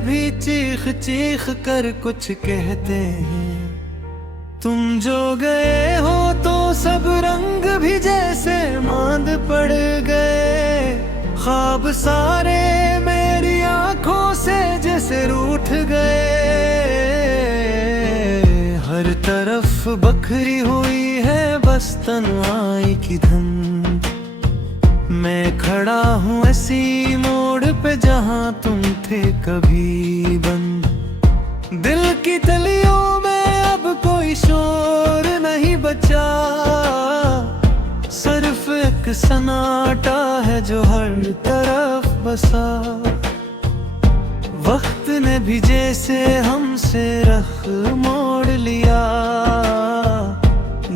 भी चीख चीख कर कुछ कहते हैं। तुम जो गए हो तो सब रंग भी जैसे मांद पड़ गए। ख्वाब सारे मेरी आंखों से जैसे रूठ गए। हर तरफ बखरी हुई है बस तन्हाई की धुन। मैं खड़ा हूँ ऐसी मोड़ पे जहाँ तुम थे कभी बंद। दिल की तलियों में अब कोई शोर नहीं बचा। सिर्फ एक सन्नाटा है जो हर तरफ बसा। वक्त ने भी जैसे हमसे रख मोड़ लिया।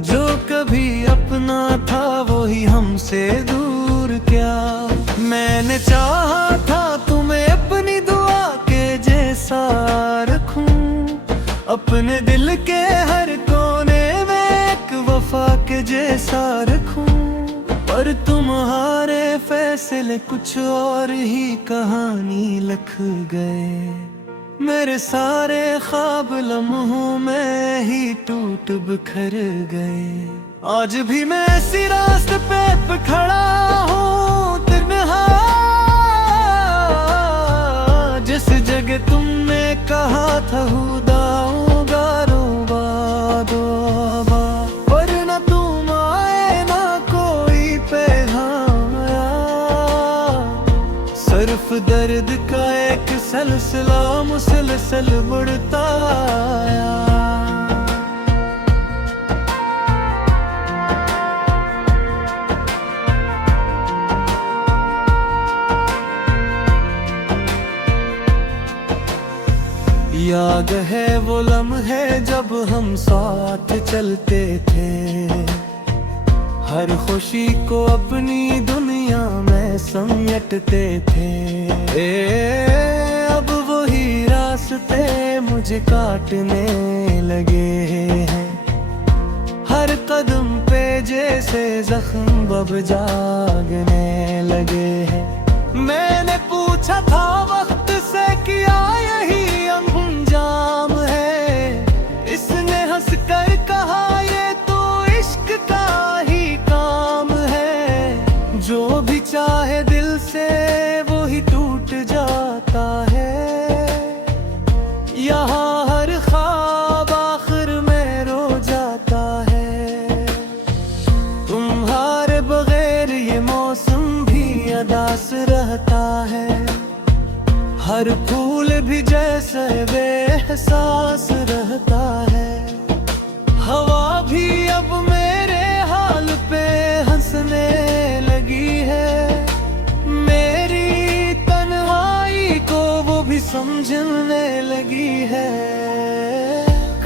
जो कभी अपना था वही हमसे दूर क्या। मैंने चाहा था तुम्हें अपनी दुआ के जैसा रखूं। अपने दिल के हर कोने में एक वफा के जैसा रखूं। पर तुम्हारे फैसले कुछ और ही कहानी लिख गए। मेरे सारे ख्वाब लम्हों में ही टूट बिखर गए। आज भी मैं इसी रास्ते पे खड़ा हूँ तन्हा। जिस जगह तुमने कहा था हुदाऊंगा रोबा दोबा। पर न तुम आए ना कोई पैगाम आया। सिर्फ दर्द का एक सिलसिला मुसलसल बढ़ता आया। याद है वो लम्हे जब हम साथ चलते थे। हर खुशी को अपनी दुनिया में समेटते थे। अब वही रास्ते मुझे काटने लगे हैं। हर कदम पे जैसे जख्म बब जागने लगे हैं। मैंने पूछा था वक्त से किया यही अंजाम है। इसने हंस कर कहा ये तो इश्क का ही काम है। जो भी चाहे दिल से वो ही टूट जाता है। यहाँ हर ख्वाब आखिर में रो जाता है। तुम्हारे बगैर ये मौसम भी अदास रहता है। हर फूल भी जैसे बेएहसास रहता है। हवा भी अब मेरे हाल पे हंसने लगी है। मेरी तन्हाई को वो भी समझने लगी है।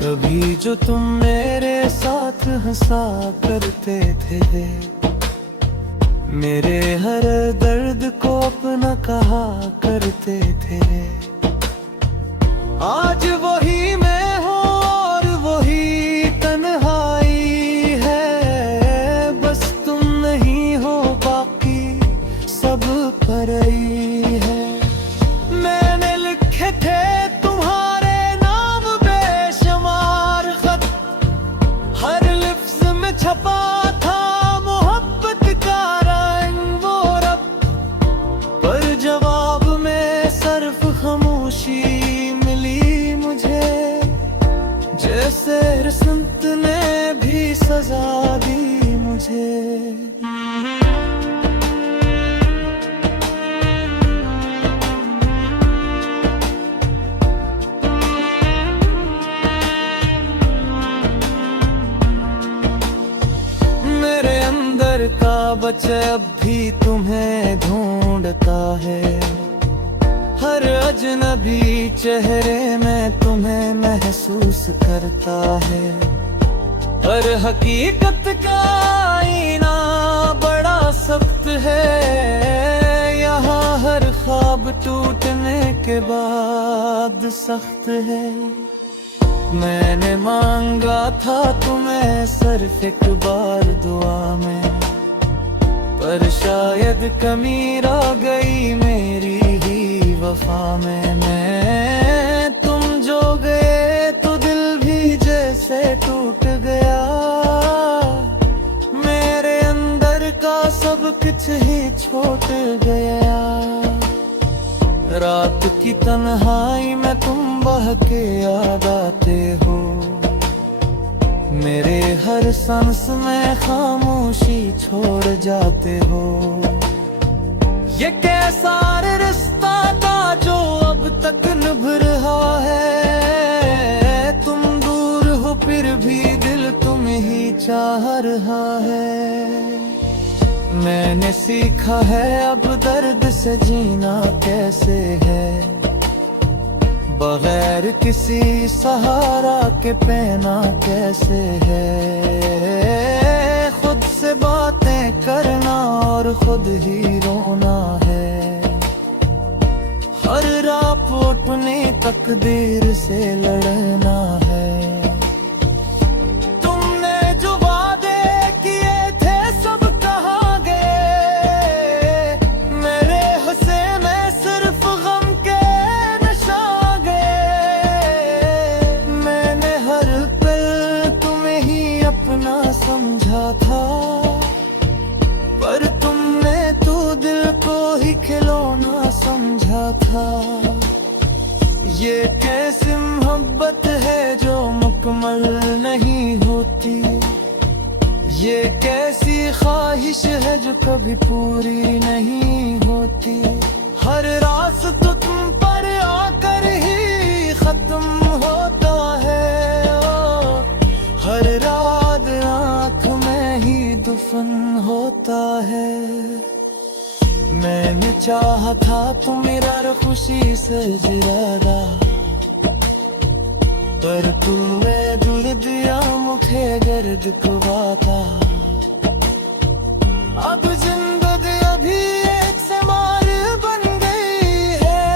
कभी जो तुम मेरे साथ हंसा करते थे। मेरे हर दर्द को अपना कहा करते थे। आज वही मैं हूँ और वही तन्हाई है। बस तुम नहीं हो बाकी सब परई है। मैंने लिखे थे तुम्हारे नाम बेशुमार खत। हर लिफ्ज में छपा था मोहब्बत का रंग वो रब। पर जवाब में सिर्फ खामोशी मिली मुझे। जैसे संत ने भी सजा दी मुझे। मेरे अंदर का बच्चा अब भी तुम्हें ढूंढता है। हर अजनबी चेहरे में तुम्हें महसूस करता है। पर हकीकत का आईना बड़ा सख्त है। यहाँ हर ख्वाब टूटने के बाद सख्त है। मैंने मांगा था तुम्हें सिर्फ एक बार दुआ में। पर शायद कमी रह गई मेरी ही वफा में। मैं कुछ ही छूट गया। रात की तन्हाई में तुम बहके याद आते हो, मेरे हर सांस में खामोशी छोड़ जाते हो। ये कैसा रिश्ता था जो अब तक निभ रहा है, तुम दूर हो फिर भी दिल तुम ही चाह रहा है। मैंने सीखा है अब दर्द से जीना कैसे है, बगैर किसी सहारा के पहना कैसे है। खुद से बातें करना और खुद ही रोना है, हर रात अपनी तकदीर से लड़ना है। तुमने जो वादे किए थे सब कहाँ गए, मेरे हंसे में सिर्फ गम के नशा गए। मैंने हर पल तुम्हें ही अपना समझा था, पर तुमने तो दिल को ही खिलौना समझा था। ये कैसी मोहब्बत है जो मुकम्मल नहीं होती, ये कैसी ख्वाहिश है जो कभी पूरी नहीं होती। हर रास तो तुम पर आकर ही खत्म होता है, हर रात आँख में ही दफन होता है। मैंने चाहा था तुम मेरा खुशी से जिरादा, पर तूने दूर दिया मुझे गर्द कुवाता। अब जिंदगी अभी एक समार बन गई है,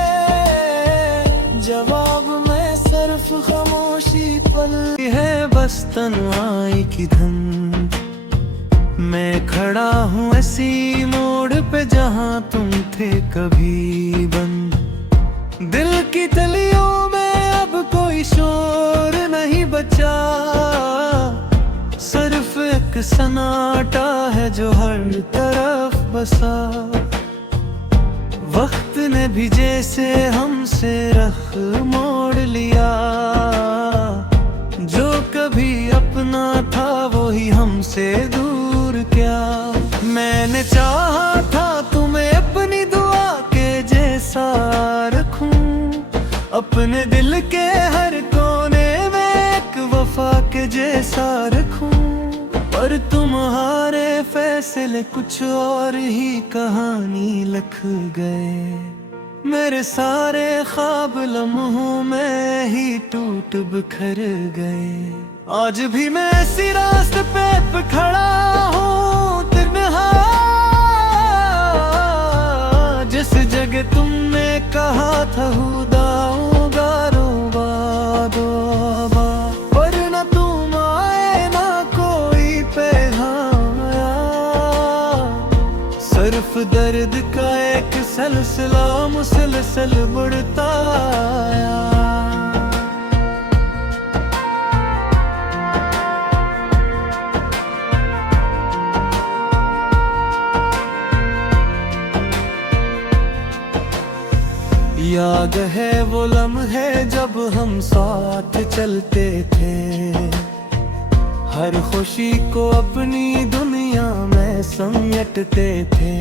जवाब में सिर्फ खामोशी पलती है बस तन्हाई की धुन। मैं खड़ा हूँ ऐसी मोड़ पे जहाँ तुम थे कभी बंद, दिल की तलियों में अब कोई शोर नहीं बचा, सिर्फ एक सन्नाटा है जो हर तरफ बसा। वक्त ने भी जैसे हमसे रख मोड़ लिया, जो कभी अपना था वो ही हमसे दूर क्या। मैंने चाहा था तुम्हें अपनी दुआ के जैसा रखूं, अपने दिल के हर कोने में एक वफा के जैसा रखूं, पर तुम्हारे फैसले कुछ और ही कहानी लिख गए। मेरे सारे ख्वाब लम्हों में ही टूट बिखर गए। आज भी मैं इसी रास्ते पे खड़ा हूँ तन्हा, जिस जगह तुमने कहा था हुदाऊंगा रोबा दोबा, पर न तुम आए ना कोई पैगाम आया, सिर्फ दर्द का एक सिलसिला मुसलसल बढ़ता आया। याद है वो लम्हे जब हम साथ चलते थे, हर खुशी को अपनी दुनिया में समेटते थे।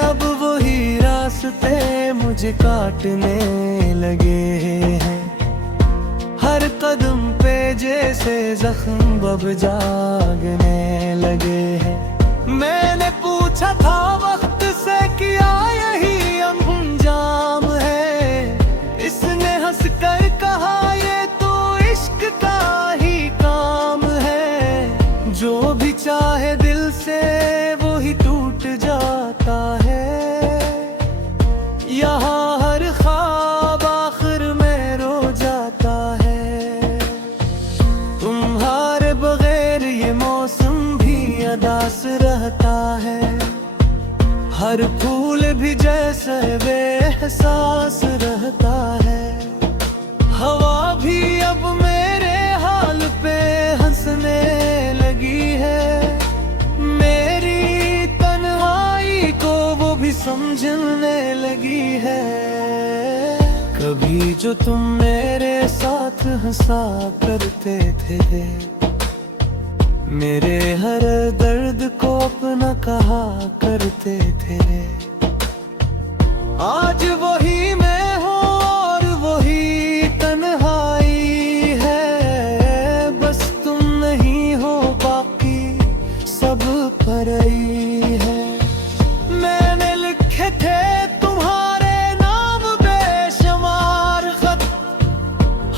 अब वही रास्ते मुझे काटने लगे हैं, हर कदम पे जैसे जख्म बब जागने लगे हैं। मैंने पूछा था वक्त से क्या यही अंजाम है, इसने हंस कर कहा ये तो इश्क का ही काम है। जो भी चाहे दिल से वो ही टूट जाता है, यहाँ हर ख्वाब आखिर में रो जाता है। तुम्हारे बगैर ये मौसम भी अदास रहता है, हर फूल भी जैसे बेएहसास रहता है। हवा भी अब मेरे हाल पे हंसने लगी है, मेरी कभी जो तुम मेरे साथ हंसा करते थे, मेरे हर दर्द को अपना कहा करते थे। आज वही मैं हूँ और वही तन्हाई है, बस तुम नहीं हो बाकी सब परई है। मैंने लिखे थे तुम्हारे नाम बेशुमार खत,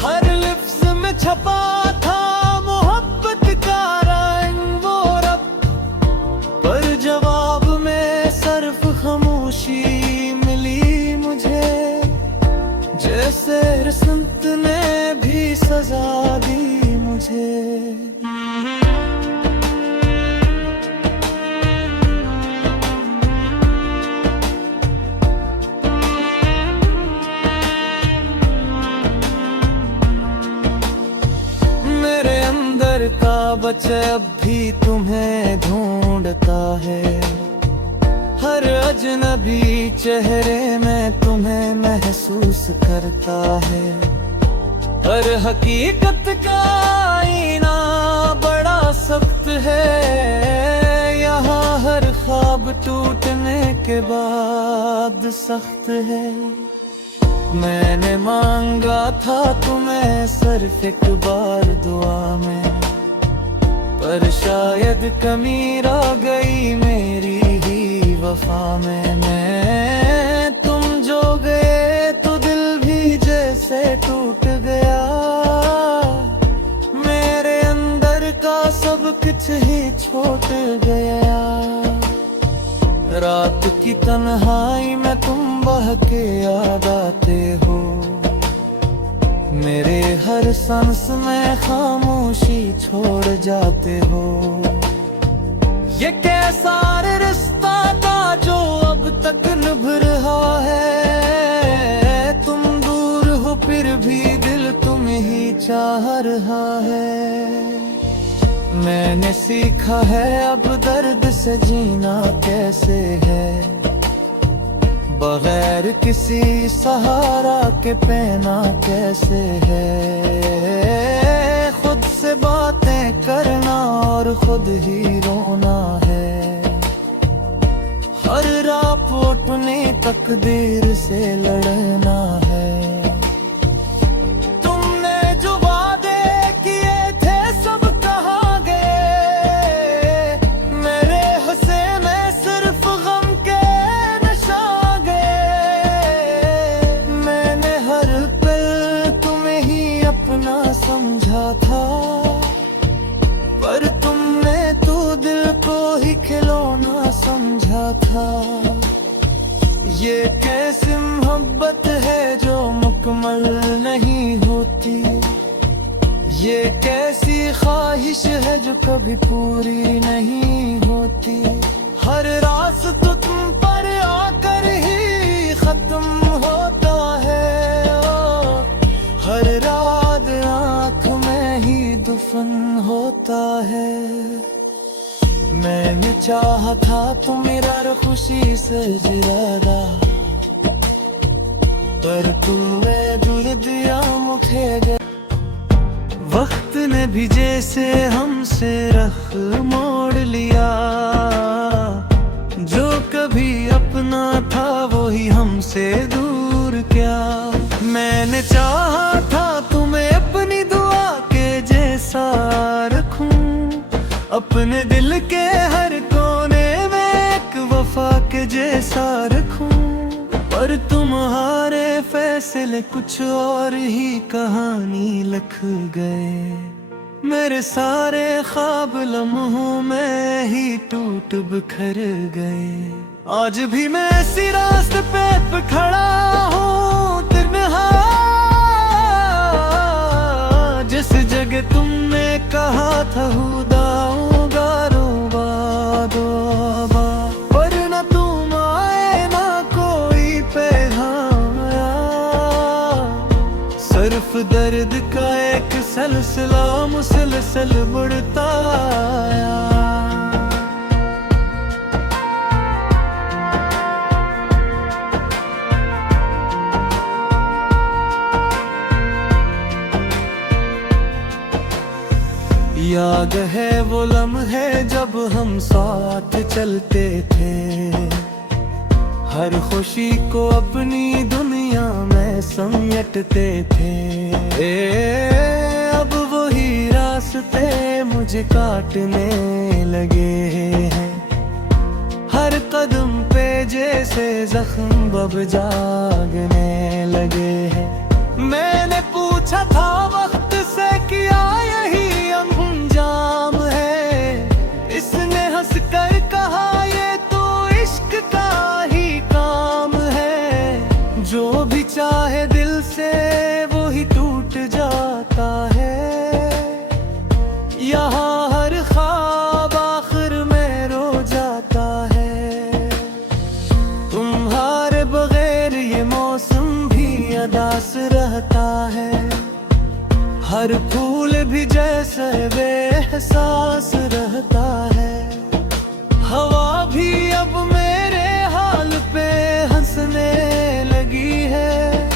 हर लिफ्ज़ में छपा था मोहब्बत का रंग वो रब, पर जवाब में सिर्फ खामोशी मिली मुझे, जैसे संत ने भी सजा दी मुझे। मेरे अंदर का बच्चा अब भी तुम्हें ढूंढता है, हर अजनबी चेहरे में तुम्हें महसूस करता है। हर हकीकत का आईना बड़ा सख्त है, यहाँ हर ख्वाब टूटने के बाद सख्त है। मैंने मांगा था तुम्हें सिर्फ एक बार दुआ में, पर शायद कमी रह गई मेरी ही वफा में। मैं तुम जो गए तो दिल भी जैसे टूट गया, मेरे अंदर का सब कुछ ही छूट गया। रात की तन्हाई में तुम बह के याद आते हो, मेरे हर सांस में खामोशी छोड़ जाते हो। ये कैसा रिश्ता था जो अब तक निभ रहा है, तुम दूर हो फिर भी दिल तुम ही चाह रहा है। मैंने सीखा है अब दर्द से जीना कैसे है, बगैर किसी सहारा के पहना कैसे है। खुद से बातें करना और खुद ही रोना है, हर रात अपनी तकदीर से लड़ना है। तुमने जो वादे किए थे सब कहाँ गए, मेरे हंसे में सिर्फ गम के नशा गए। मैंने हर पल तुम्हें ही अपना समझा था, पर तुमने तो दिल को ही खिलौना समझा था। ये कैसी मोहब्बत है जो मुकम्मल नहीं होती, ये कैसी ख्वाहिश है जो कभी पूरी नहीं होती। हर रास तो तुम पर आकर ही खत्म होता है, हर रात आँख में ही दफन होता है। मैंने चाहा था तुम मेरा खुशी से ज्यादा, पर तुमने दूर दिया मुझे। वक्त ने भी जैसे हमसे रख मोड़ लिया, जो कभी अपना था वही हमसे दूर क्या। मैंने चाहा था तुम्हें अपनी दुआ के जैसा रखूं, अपने दिल के हर कोने में एक वफा के जैसा रखूं, पर तुम्हारे फैसले कुछ और ही कहानी लिख गए। मेरे सारे ख्वाब लम्हों में ही टूट बिखर गए। आज भी मैं इसी रास्ते पे खड़ा हूँ तन्हा, जिस जगह तुमने कहा था हुदाऊंगा रोबा दोबा, पर न तुम आए ना कोई पैगाम आया। सिर्फ दर्द का एक सिलसिला मुसलसल बढ़ता आया। याद है वो लम्हे जब हम साथ चलते थे, हर खुशी को अपनी दुनिया में समेटते थे। अब वही रास्ते मुझे काटने लगे हैं, हर कदम पे जैसे जख्म बब जागने लगे हैं। मैंने पूछा था वक्त से क्या यही अंजाम है, इसने हंस कर कहा ये तो इश्क का ही काम है। जो भी चाहे दिल से वो ही टूट जाता है, यहाँ हर ख्वाब आखिर में रो जाता है। तुम्हारे बगैर ये मौसम भी अदास रहता है, हर फूल भी जैसे बेएहसास रहता है। हवा भी अब मेरे हाल पे हंसने लगी है,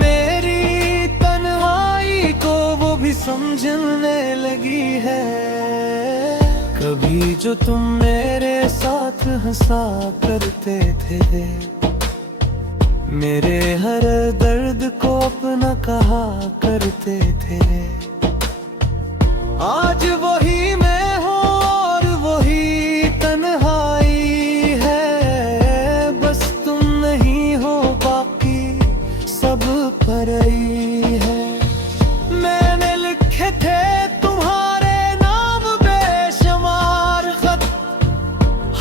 मेरी तन्हाई को वो भी समझने लगी है। कभी जो तुम मेरे साथ हंसा करते थे, मेरे हर दर्द को अपना कहा करते थे, आज वही मैं हूँ और वही तन्हाई है। बस तुम नहीं हो बाकी सब पराई है। मैंने लिखे थे तुम्हारे नाम बेशुमार खत,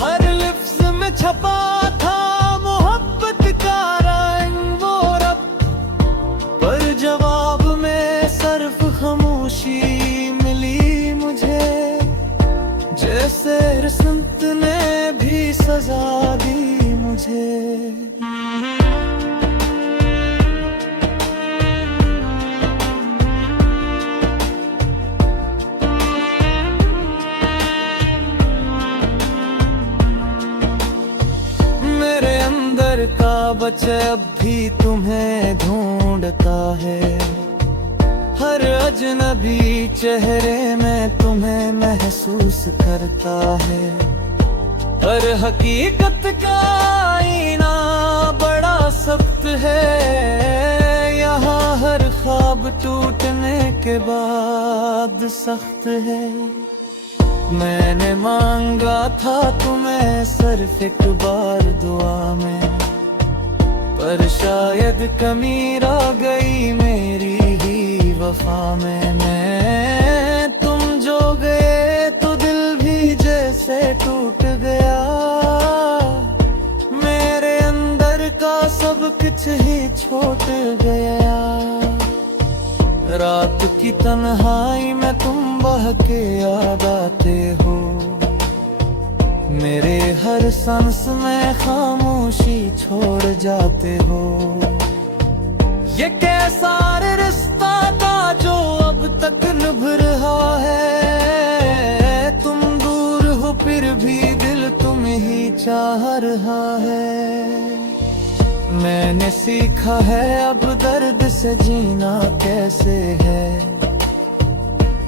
हर लफ्ज में छपा था मोहब्बत का रंग वो रब, पर जवाब में सिर्फ खामोशी मिली मुझे, जैसे रिश्त ने भी सजा दी मुझे। मेरे अंदर का बच्चा अब भी तुम्हें ढूंढता है, हर अजनबी चेहरे में तुम्हें महसूस करता है। पर हकीकत का आईना बड़ा सख्त है, यहाँ हर ख्वाब टूटने के बाद सख्त है। मैंने मांगा था तुम्हें सिर्फ एक बार दुआ में, पर शायद कमी रह गई मेरी ही वफा में। मैं तुम जो गए तो दिल भी जैसे टूट गया, मेरे अंदर का सब कुछ ही छूट गया। रात की तन्हाई में तुम बह के याद आते हो, मेरे हर सांस में खामोशी छोड़ जाते हो। ये कैसा रिश्ता था जो अब तक निभ रहा है, तुम दूर हो फिर भी दिल तुम ही चाह रहा है। मैंने सीखा है अब दर्द से जीना कैसे है,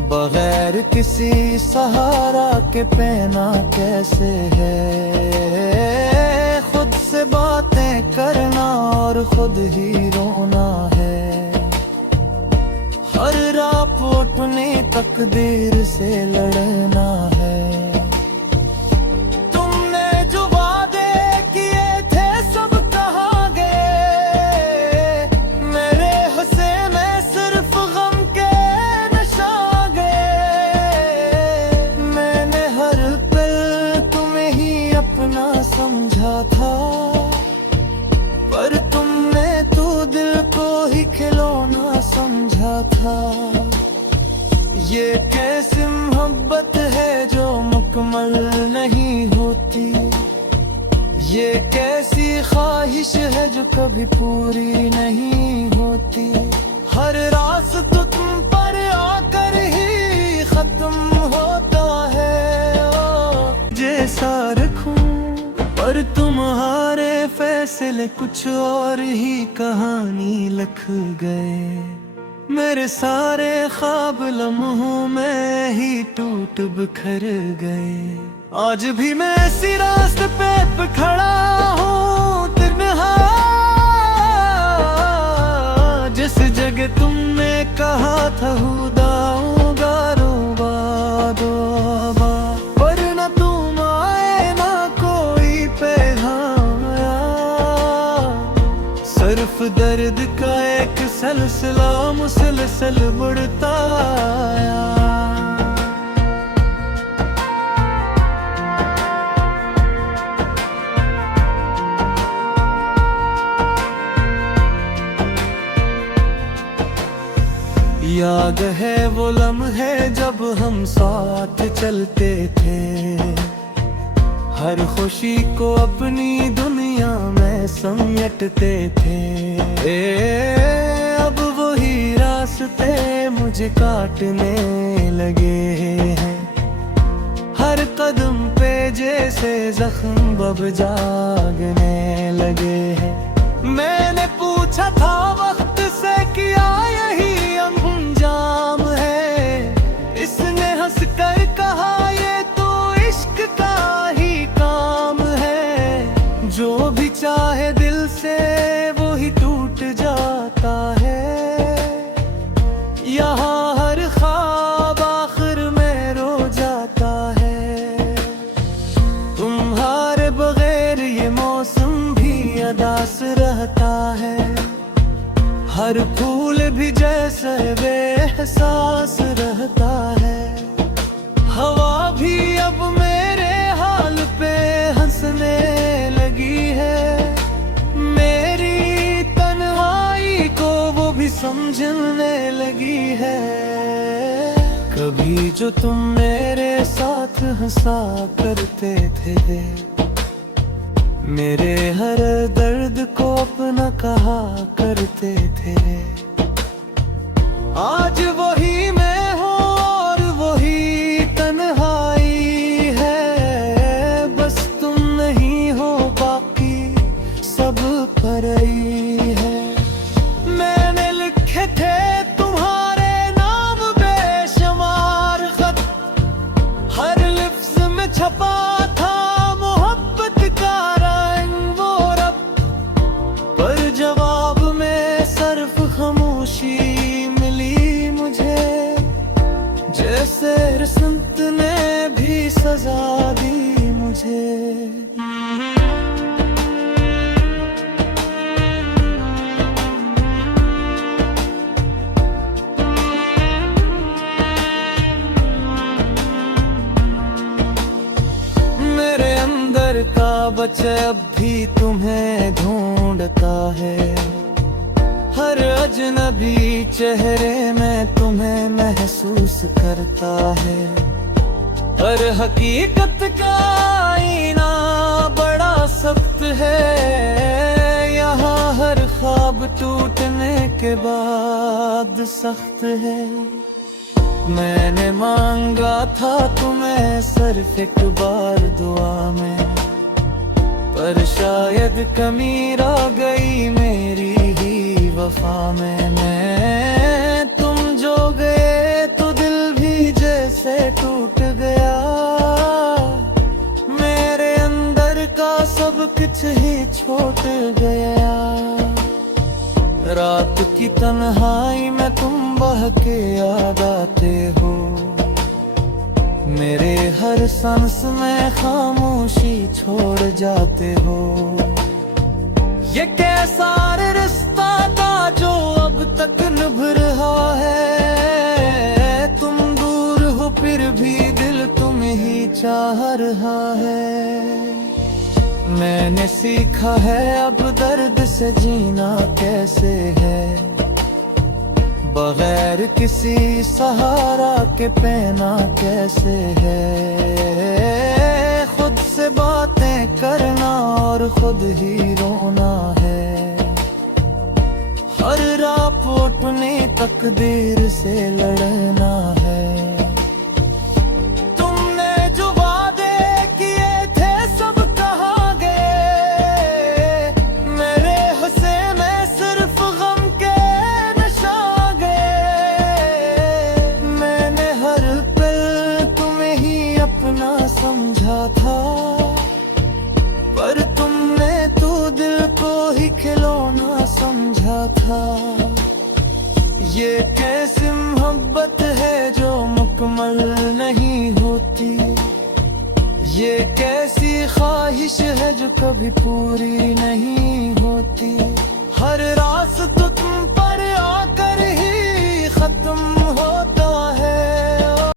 बगैर किसी सहारा के पहना कैसे है। खुद से बातें करना और खुद ही रोना है, हर रात अपनी तकदीर से लड़ना है। तुमने जो वादे किए थे सब कहाँ गए, मेरे हंसे में सिर्फ गम के नशा गए। मैंने हर पल तुम्हें ही अपना समझा था, पर तुमने तो दिल को ही खिलौना समझा था। ये कैसी मोहब्बत है जो मुकम्मल नहीं होती, ये कैसी ख्वाहिश है जो कभी पूरी नहीं होती। हर रास्ता तुम पर आकर ही खत्म होता है। जैसा रखूं पर तुम्हारे फैसले कुछ और ही कहानी लिख गए। मेरे सारे ख्वाब लम्हों में ही टूट बिखर गए। आज भी मैं इसी रास्ते पे खड़ा हूँ तन्हा, जिस जगह तुमने कहा था हुदाऊंगा रोबा, पर न तुम आए ना कोई पैगाम आया। सिर्फ दर्द का एक सिलसिला मुसलसल बढ़ता आया। याद है वो लम्हे जब हम साथ चलते थे, हर खुशी को अपनी दुनिया में समेटते थे। अब वही रास्ते मुझे काटने लगे हैं, हर कदम पे जैसे जख्म बब जागने लगे हैं। मैंने पूछा था वक्त से क्या यही अंजाम है, इसने हंस कर कहा ये तो इश्क का ही काम है। जो भी चाहे दिल से वो ही टूट जाता है, यहाँ हर ख्वाब आखिर में रो जाता है। तुम्हारे बगैर ये मौसम भी अदास रहता है, हर फूल भी जैसे बेएहसास रहता है। हवा भी अब मेरे हाल पे हंसने लगी है, मेरी तन्हाई को वो भी समझने लगी है। कभी जो तुम मेरे साथ हंसा करते थे, मेरे हर दर्द को अपना कहा करते थे। आज वही मैं हूँ और वही तन्हाई है, बस तुम नहीं हो बाकी सब परई है। मैंने लिखे थे तुम्हारे नाम बेशुमार खत, हर लिफ्ज में छपा था मोहब्बत का रंग वो रब, पर जवाब में सिर्फ खामोशी मिली मुझे, जैसे संत ने भी सजा दी मुझे। मेरे अंदर का बच्चा अब भी तुम्हें ढूंढता है, हर अजनबी चेहरे में तुम्हें महसूस करता है। पर हकीकत का आईना बड़ा सख्त है, यहाँ हर ख्वाब टूटने के बाद सख्त है। मैंने मांगा था तुम्हें सिर्फ एक बार दुआ में, पर शायद कमी रह गई मेरी ही वफा में। मैं तुम जो गए तो दिल भी जैसे टूट गया, मेरे अंदर का सब कुछ ही छोड़ गया। रात की तन्हाई में तुम बह के याद आते हो, मेरे हर सांस में खामोशी छोड़ जाते हो। ये कैसा रिश्ता था जो अब तक निभ रहा है, तुम दूर हो फिर भी दिल तुम ही चाह रहा है। मैंने सीखा है अब दर्द से जीना कैसे है, बगैर किसी सहारा के पहना कैसे है। खुद से बातें करना और खुद ही रोना है, हर रात अपनी तकदीर से लड़ना है। ये कैसी ख्वाहिश है जो कभी पूरी नहीं होती, हर रास तो तुम पर आकर ही खत्म